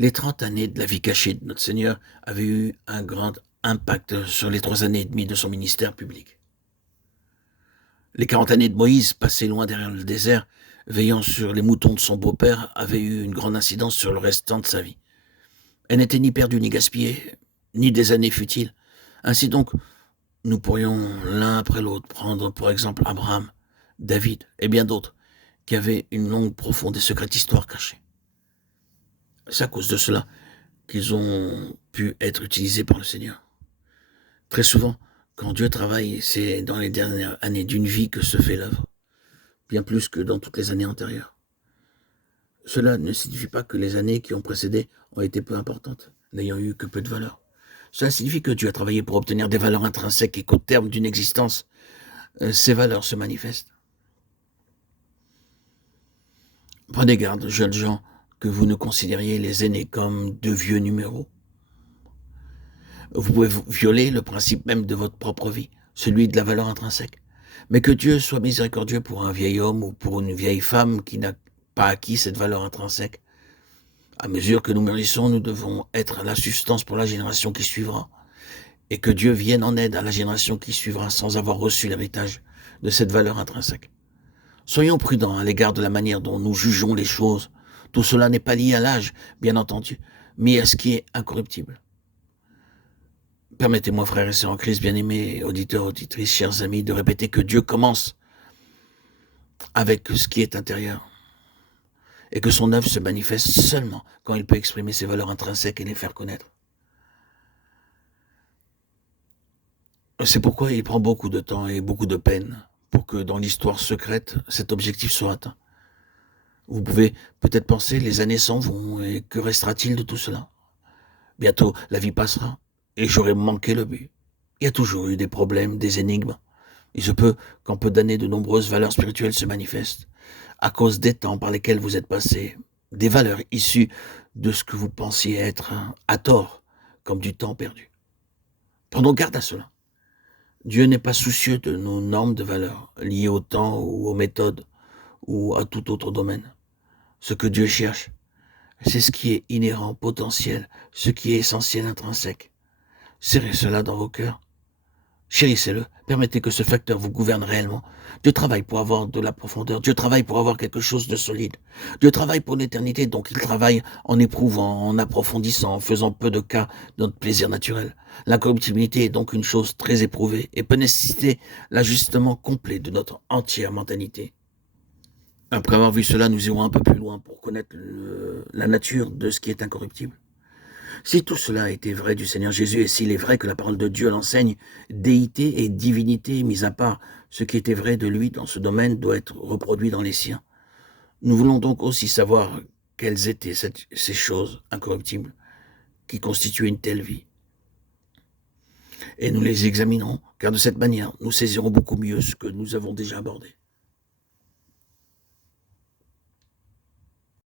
Les 30 années de la vie cachée de notre Seigneur avaient eu un grand impact sur les 3 années et demie de son ministère public. Les 40 années de Moïse, passées loin derrière le désert, veillant sur les moutons de son beau-père, avaient eu une grande incidence sur le restant de sa vie. Elle n'était ni perdue ni gaspillée, ni des années futiles. Ainsi donc, nous pourrions l'un après l'autre prendre pour exemple Abraham, David et bien d'autres qui avaient une longue, profonde et secrète histoire cachée. C'est à cause de cela qu'ils ont pu être utilisés par le Seigneur. Très souvent, quand Dieu travaille, c'est dans les dernières années d'une vie que se fait l'œuvre, bien plus que dans toutes les années antérieures. Cela ne signifie pas que les années qui ont précédé ont été peu importantes, n'ayant eu que peu de valeur. Cela signifie que Dieu a travaillé pour obtenir des valeurs intrinsèques et qu'au terme d'une existence, ces valeurs se manifestent. Prenez garde, jeunes gens, que vous ne considériez les aînés comme de vieux numéros. Vous pouvez violer le principe même de votre propre vie, celui de la valeur intrinsèque. Mais que Dieu soit miséricordieux pour un vieil homme ou pour une vieille femme qui n'a pas acquis cette valeur intrinsèque. À mesure que nous mûrissons, nous devons être la substance pour la génération qui suivra. Et que Dieu vienne en aide à la génération qui suivra sans avoir reçu l'héritage de cette valeur intrinsèque. Soyons prudents à l'égard de la manière dont nous jugeons les choses. Tout cela n'est pas lié à l'âge, bien entendu, mais à ce qui est incorruptible. Permettez-moi, frères et sœurs en Christ, bien-aimés, auditeurs, auditrices, chers amis, de répéter que Dieu commence avec ce qui est intérieur et que son œuvre se manifeste seulement quand il peut exprimer ses valeurs intrinsèques et les faire connaître. C'est pourquoi il prend beaucoup de temps et beaucoup de peine pour que dans l'histoire secrète, cet objectif soit atteint. Vous pouvez peut-être penser, les années s'en vont, et que restera-t-il de tout cela? Bientôt, la vie passera, et j'aurai manqué le but. Il y a toujours eu des problèmes, des énigmes. Il se peut qu'en peu d'années, de nombreuses valeurs spirituelles se manifestent, à cause des temps par lesquels vous êtes passés, des valeurs issues de ce que vous pensiez être, à tort, comme du temps perdu. Prenons garde à cela. Dieu n'est pas soucieux de nos normes de valeurs, liées au temps ou aux méthodes, ou à tout autre domaine. Ce que Dieu cherche, c'est ce qui est inhérent, potentiel, ce qui est essentiel, intrinsèque. Serrez cela dans vos cœurs. Chérissez-le. Permettez que ce facteur vous gouverne réellement. Dieu travaille pour avoir de la profondeur. Dieu travaille pour avoir quelque chose de solide. Dieu travaille pour l'éternité, donc il travaille en éprouvant, en approfondissant, en faisant peu de cas de notre plaisir naturel. L'incorruptibilité est donc une chose très éprouvée et peut nécessiter l'ajustement complet de notre entière mentalité. Après avoir vu cela, nous irons un peu plus loin pour connaître la nature de ce qui est incorruptible. Si tout cela était vrai du Seigneur Jésus, et s'il est vrai que la parole de Dieu l'enseigne, déité et divinité mis à part, ce qui était vrai de lui dans ce domaine doit être reproduit dans les siens. Nous voulons donc aussi savoir quelles étaient ces choses incorruptibles qui constituaient une telle vie. Et nous les examinerons, car de cette manière, nous saisirons beaucoup mieux ce que nous avons déjà abordé.